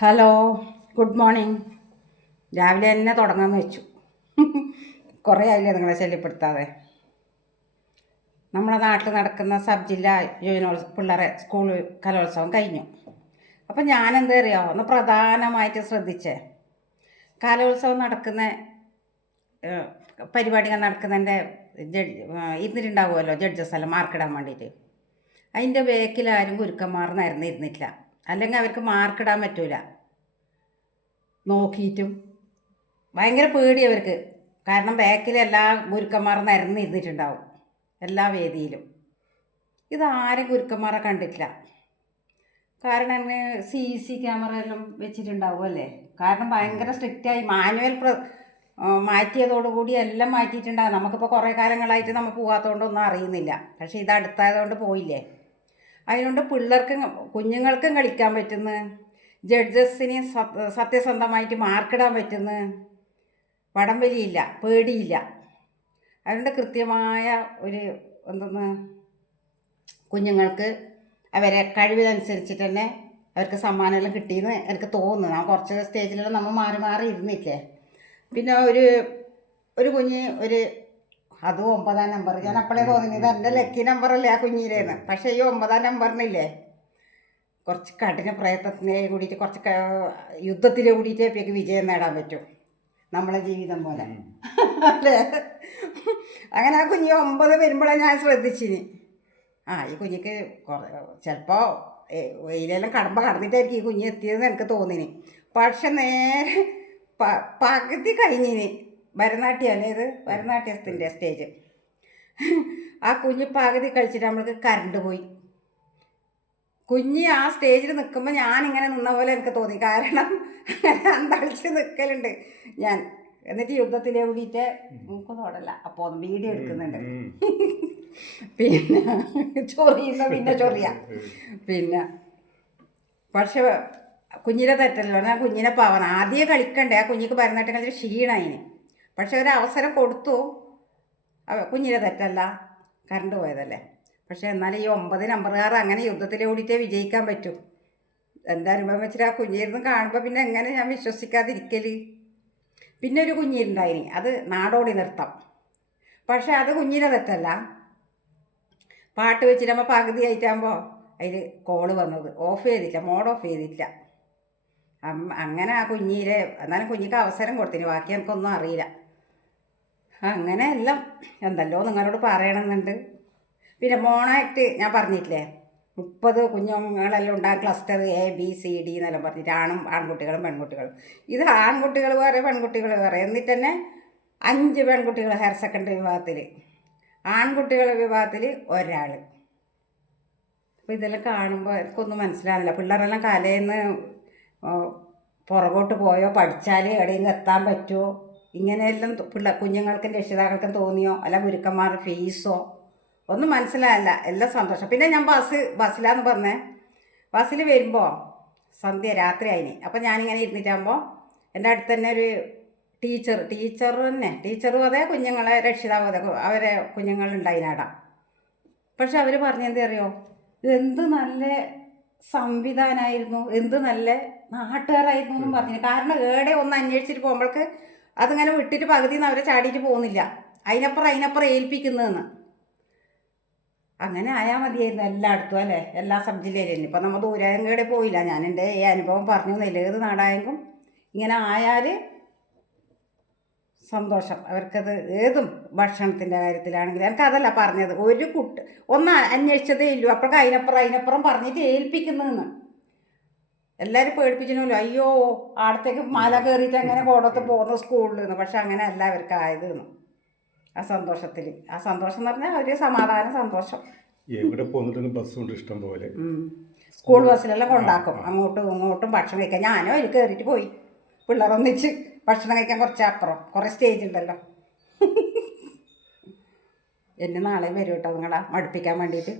Hello good morning രാവിലെ തന്നെ തുടങ്ങാമെന്ന് വെച്ചു. കുറേ ആയില്ലേ നിങ്ങളെ ശല്യപ്പെടുത്താതെ. നമ്മുടെ നാട്ടിൽ നടക്കുന്ന സബ് ജില്ലാ യുവനോത്സവ പിള്ളേരെ സ്കൂൾ കലോത്സവം കഴിഞ്ഞു. അപ്പം ഞാനെന്താ അറിയാമോ ഒന്ന് പ്രധാനമായിട്ട് ശ്രദ്ധിച്ചേ. കലോത്സവം നടക്കുന്ന പരിപാടികൾ നടക്കുന്നതിന്റെ ജഡ്ജ് ഇരുന്നിട്ടുണ്ടാവുമല്ലോ ജഡ്ജസ് എല്ലാം മാർക്കിടാൻ വേണ്ടിയിട്ട്. അതിന്റെ ബേക്കിൽ ആരും ഗുരുക്കന്മാർ നിരന്നിരുന്നിട്ടില്ല അല്ലെങ്കിൽ അവർക്ക് മാർക്കിടാൻ പറ്റൂല. നോക്കിയിട്ടും. ഭയങ്കര പേടി അവർക്ക്. കാരണം ബാക്കിൽ എല്ലാ ഗുരുക്കന്മാർ നിരന്നിരുന്നിട്ടുണ്ടാവും എല്ലാ വേദിയിലും. ഇതാരും ഗുരുക്കന്മാരെ കണ്ടിട്ടില്ല. കാരണം സി സി ക്യാമറ എല്ലാം വെച്ചിട്ടുണ്ടാവും അല്ലേ? കാരണം ഭയങ്കര സ്ട്രിക്റ്റായി മാനുവൽ പ്ര മാറ്റിയതോടുകൂടി എല്ലാം മാറ്റിയിട്ടുണ്ടാകും നമുക്കിപ്പോൾ കുറേ കാലങ്ങളായിട്ട് നമ്മൾ പോകാത്തതുകൊണ്ടൊന്നും അറിയുന്നില്ല. പക്ഷേ ഇത് അടുത്തായതുകൊണ്ട് പോയില്ലേ? അതിനുകൊണ്ട് പിള്ളേർക്കും കുഞ്ഞുങ്ങൾക്കും കളിക്കാൻ പറ്റുന്ന ജഡ്ജസിന് സത്യസന്ധമായിട്ട് മാർക്കിടാൻ പറ്റുന്ന വടംവലിയില്ല പേടിയില്ല. അതുകൊണ്ട് കൃത്യമായ ഒരു എന്തെന്ന് കുഞ്ഞുങ്ങൾക്ക് അവരെ കഴിവിനനുസരിച്ചിട്ട് തന്നെ അവർക്ക് സമ്മാനമെല്ലാം കിട്ടിയെന്ന് എനിക്ക് തോന്നുന്നു. ഞാൻ കുറച്ച് സ്റ്റേജിലെല്ലാം നമ്മൾ മാറി മാറി ഇരുന്നില്ലേ? പിന്നെ ഒരു ഒരു കുഞ്ഞ് ഒരു അതും ഒമ്പതാം നമ്പർ. ഞാൻ അപ്പോഴേ തോന്നി ഇത് എന്റെ ലക്കി നമ്പറല്ലേ ആ കുഞ്ഞിലേന്ന്. പക്ഷേ ഈ ഒമ്പതാം നമ്പറിനില്ലേ കുറച്ച് കഠിന പ്രയത്നത്തിനെ കൂടിയിട്ട് കുറച്ച് യുദ്ധത്തിൽ കൂടിയിട്ടേ ഇപ്പം വിജയം നേടാൻ പറ്റും. നമ്മളെ ജീവിതം പോലെ. അല്ലേ? അങ്ങനെ ആ കുഞ്ഞ് ഒമ്പത് വരുമ്പോഴാണ് ഞാൻ ശ്രദ്ധിച്ചിന്. ആ ഈ കുഞ്ഞിക്ക് കുറേ ചിലപ്പോൾ വെയിലെല്ലാം കടമ്പ കടന്നിട്ടായിരിക്കും ഈ കുഞ്ഞ് എത്തിയതെന്ന് എനിക്ക് തോന്നിന്. പക്ഷെ നേരെ പ പകുതി കഴിഞ്ഞിന് ഭരതനാട്യമല്ലേ ഇത് ഭരതനാട്യത്തിന്റെ സ്റ്റേജ് ആ കുഞ്ഞ് പകുതി കഴിച്ചിട്ട് നമ്മൾക്ക് കറണ്ട് പോയി. കുഞ്ഞ് ആ സ്റ്റേജിൽ നിൽക്കുമ്പോൾ ഞാനിങ്ങനെ നിന്ന പോലെ എനിക്ക് തോന്നി. കാരണം അങ്ങനെ അന്തളിച്ച് നിൽക്കലുണ്ട് ഞാൻ. എന്നിട്ട് യുദ്ധത്തിലെ കൂടിയിട്ട് നമുക്ക് തോടല്ല. അപ്പോൾ വീഡിയോ എടുക്കുന്നുണ്ട്. പിന്നെ ചൊറിയുന്ന പിന്നെ ചൊറിയ. പിന്നെ പക്ഷെ കുഞ്ഞിനെ തെറ്റല്ലോ. ഞാൻ കുഞ്ഞിനെ പാവണം ആദ്യം കളിക്കണ്ടേ? ആ കുഞ്ഞിക്ക് ഭരതനാട്യം ക്ഷീണം ക്ഷീണതിന് പക്ഷെ ഒരു അവസരം കൊടുത്തു. കുഞ്ഞിനെ തെറ്റല്ല. കറണ്ട് പോയതല്ലേ. പക്ഷേ എന്നാലും ഈ ഒമ്പത് നമ്പറുകാർ അങ്ങനെ യുദ്ധത്തിൽ ഓടിയിട്ടേ വിജയിക്കാൻ പറ്റും. എന്താ അനുഭവം വെച്ചിട്ട് ആ കുഞ്ഞിരുന്ന് കാണുമ്പോൾ പിന്നെ എങ്ങനെ ഞാൻ വിശ്വസിക്കാതിരിക്കൽ പിന്നെ ഒരു കുഞ്ഞിരുണ്ടായിനി. അത് നാടോടി നൃത്തം. പക്ഷേ അത് കുഞ്ഞിനെ തെറ്റല്ല. പാട്ട് വെച്ചിട്ട് നമ്മൾ പകുതി ആയിട്ടാകുമ്പോൾ അതിൽ കോൾ വന്നത്. ഓഫ് ചെയ്തില്ല. മോഡ് ഓഫ് ചെയ്തില്ല. അങ്ങനെ ആ കുഞ്ഞിലെ എന്നാലും കുഞ്ഞിക്ക് അവസരം കൊടുത്തിന്. ബാക്കി എനിക്കൊന്നും അറിയില്ല. അങ്ങനെ എല്ലാം എന്തല്ലോ നിങ്ങളോട് പറയണമെന്നുണ്ട് പിന്നെ മോണായിട്ട് ഞാൻ പറഞ്ഞിട്ടില്ലേ? മുപ്പത് കുഞ്ഞുങ്ങളെല്ലാം ഉണ്ടാകും cluster A B C D എന്നെല്ലാം പറഞ്ഞിട്ട് ആണും ആൺകുട്ടികളും പെൺകുട്ടികളും. ഇത് ആൺകുട്ടികൾ വേറെ പെൺകുട്ടികൾ വേറെ. എന്നിട്ട് തന്നെ അഞ്ച് പെൺകുട്ടികൾ ഹയർ സെക്കൻഡറി വിഭാഗത്തിൽ ആൺകുട്ടികളുടെ വിഭാഗത്തിൽ ഒരാൾ അപ്പോൾ ഇതെല്ലാം കാണുമ്പോൾ എനിക്കൊന്നും മനസ്സിലാകുന്നില്ല പിള്ളേരെല്ലാം കലയിൽ നിന്ന് പുറകോട്ട് പോയോ? പഠിച്ചാൽ എവിടെയെങ്കിലും എത്താൻ പറ്റുമോ? ഇങ്ങനെയെല്ലാം പിള്ള കുഞ്ഞുങ്ങൾക്കും രക്ഷിതാക്കൾക്കും തോന്നിയോ? അല്ല ഗുരുക്കന്മാരുടെ ഫീസോ? ഒന്നും മനസ്സിലായല്ല. എല്ലാം സന്തോഷം. പിന്നെ ഞാൻ ബസ് ബസ്സിലാന്ന് പറഞ്ഞേ. ബസ്സിൽ വരുമ്പോൾ സന്ധ്യ രാത്രി ആയിന്. അപ്പോൾ ഞാനിങ്ങനെ ഇരുന്നിട്ടാകുമ്പോൾ എന്റെ അടുത്ത് തന്നെ ഒരു ടീച്ചർ ടീച്ചർ തന്നെ. ടീച്ചറും അതെ കുഞ്ഞുങ്ങളെ രക്ഷിതാവും അതെ അവരെ കുഞ്ഞുങ്ങളുണ്ടായിനാടാ. പക്ഷെ അവർ പറഞ്ഞെന്ത് അറിയോ? എന്ത് നല്ല സംവിധാനമായിരുന്നു എന്ത് നല്ല നാട്ടുകാരായിരുന്നു എന്നും പറഞ്ഞു. കാരണം ഏടെ ഒന്ന് അന്വേഷിച്ചിട്ട് പോകുമ്പോൾക്ക് അതിങ്ങനെ വിട്ടിട്ട് പകുതി നിന്ന് അവരെ ചാടിയിട്ട് പോകുന്നില്ല. അതിനപ്പുറം അതിനപ്പുറം ഏൽപ്പിക്കുന്നതെന്ന്. അങ്ങനെ ആയാൽ മതിയായിരുന്നു എല്ലായിടത്തും അല്ലേ? എല്ലാ സബ് ജില്ലയിലും ഇപ്പം നമ്മൾ ദൂരങ്ങടെ പോയില്ല. ഞാൻ എന്റെ ഈ അനുഭവം പറഞ്ഞു. നിലേത് നാടായെങ്കിലും ഇങ്ങനെ ആയാൽ സന്തോഷം. അവർക്കത് ഏതും ഭക്ഷണത്തിന്റെ കാര്യത്തിലാണെങ്കിലും. എനിക്കതല്ല പറഞ്ഞത്. ഒരു കുട്ടി ഒന്ന് അന്വേഷിച്ചതേ ഇല്ലു. അപ്പോഴൊക്കെ അതിനപ്പുറം അതിനപ്പുറം പറഞ്ഞിട്ട് ഏൽപ്പിക്കുന്നതെന്ന്. എല്ലാവരും പേടിപ്പിച്ചിരുന്നല്ലോ അയ്യോ ആടത്തേക്ക് മല കയറിയിട്ട് അങ്ങനെ കോടത്ത് പോകുന്ന സ്കൂളിൽ? നിന്ന് പക്ഷെ അങ്ങനെ അല്ല അവർക്ക് ആയത് ആ സന്തോഷത്തിൽ ആ സന്തോഷം എന്ന് പറഞ്ഞാൽ ഒരു സമാധാന സന്തോഷം. എവിടെ പോകുന്നിട്ടും ബസ് കൊണ്ട് ഇഷ്ടം പോലെ. സ്കൂൾ ബസ്സിലെല്ലാം കൊണ്ടാക്കും. അങ്ങോട്ടും ഇങ്ങോട്ടും ഭക്ഷണം കഴിക്കാൻ. ഞാനും അതിൽ കയറിയിട്ട് പോയി. പിള്ളേരൊന്നിച്ച് ഭക്ഷണം കഴിക്കാൻ കുറച്ച് അപ്പുറം കുറേ സ്റ്റേജ് ഉണ്ടല്ലോ. എന്നെ നാളെ വരും കേട്ടോ നിങ്ങളാ. മടുപ്പിക്കാൻ വേണ്ടിയിട്ട്.